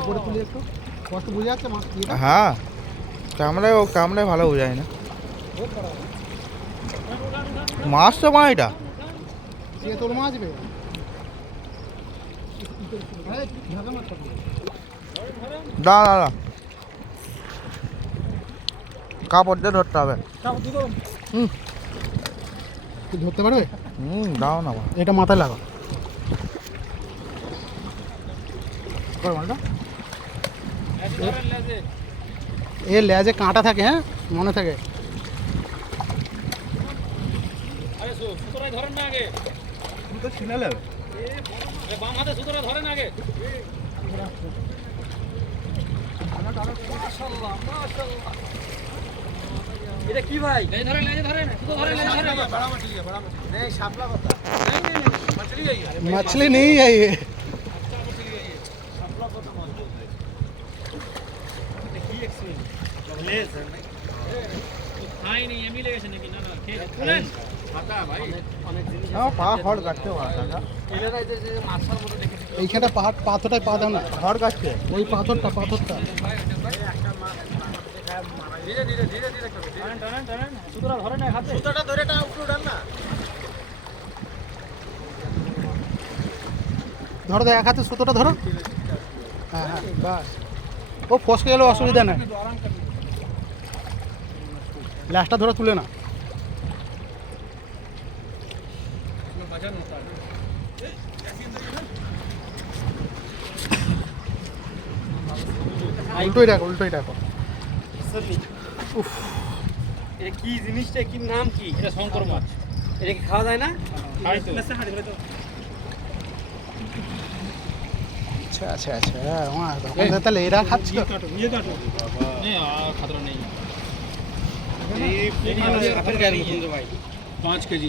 উপরে তুলে একটু কষ্ট বুঝে যাচ্ছে মাছ ইয়েটা? হ্যাঁ ক্যামেরায় ভালো বোঝায় না মাছ তো মা এটা যে তোর মাছ বে এই, ঢাকা মাছ খাবি। দাঁড়া কাপড় দিয়ে ধরতে হবে হুম তুই ধরতে পারবে? দাও না মা এটা মাথায় লাগা কর মালটা এ লেজে কাঁটা থাকে, হ্যাঁ মনে থাকে। তো ছিলা লাগবে এটা কি ভাই? मछली नहीं है ये। পা হড় কাটতে এইখানটা পাথরটায় পা দাও না, হড় কাটছে ওই পাথরটা ধরো তো, এক হাতে সুতোটা ধরো। হ্যাঁ হ্যাঁ বাস, ও ফসকে গেলে অসুবিধা নাই, লাস্টটা ধরে তুলে না। উল্টোই রাখো। এটা কি জিনিসটা, কি নাম কি? এটা শঙ্কর মাছ। এটা কি খাওয়া যায় না? আচ্ছা তাহলে এরা খাচ্ছ। ভাই 5 কেজি